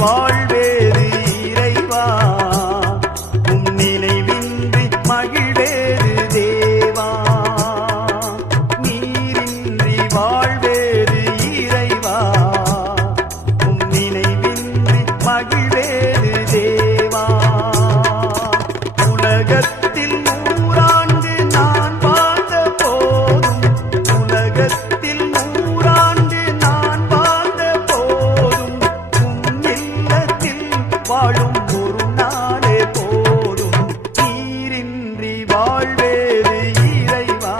வாழ்வேறு இறைவா, உம் நினைவின்றி மகிழ்வேறு தேவா. நீரின்றி வாழ்வேறு இறைவா, உம் நினைவின்றி மகிழ்வேறு தேவா. உலகத்தில் 100 ஆண்டு நான் வாழ்ந்த போதும், உலகத்தில் 100 ஆண்டு நான் வாழ்ந்த போதும், உம் இல்லத்தில் வாழும் ஒரு நாளே போதும். நீரின்றி வாழ்வேறு இறைவா,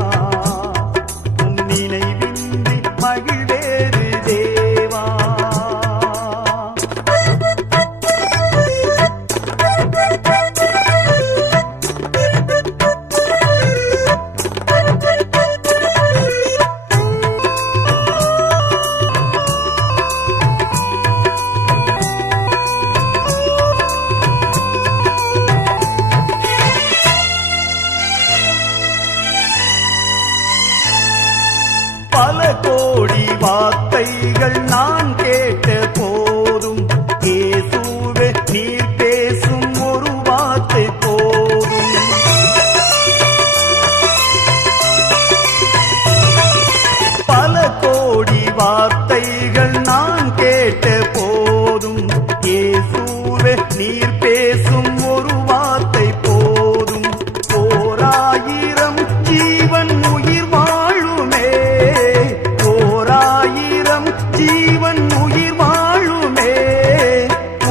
உம் நினைவின்றி மகிழ்வேறு தேவா. பல கோடி வார்த்தைகள் நான் கேட்ட போதும், இயேசுவே நீர் பேசும் ஒரு வார்த்தை போதும். பல கோடி வார்த்தைகள் நான் கேட்ட போதும், இயேசுவே நீர் பேசும் ஒரு வார்த்தை போதும். 1000 ஜீவன் உயிர் வாழுமே, 1000 ஜீவன் உயிர் வாழுமே,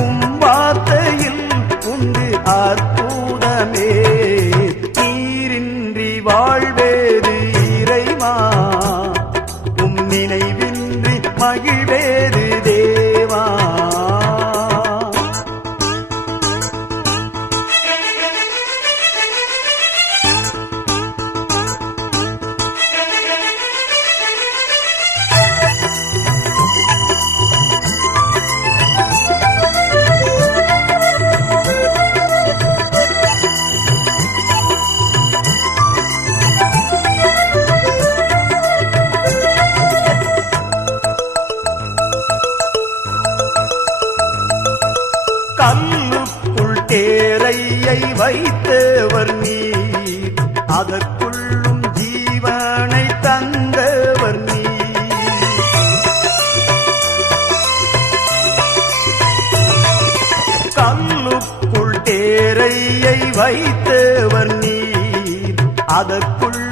உம் வார்த்தையில் உண்டு அற்புதமே. நீரின்றி வாழ்வேறு இறைவா, உம் நினைவின்றி மகிழ்வேறு தேவா. கல்லுக்குள் தேரையை வைத்தவர் நீர், அதற்குள்ளும் ஜீவனை தந்தவர் நீர். கல்லுக்குள் தேரையை வைத்தவர் நீர், அதற்குள்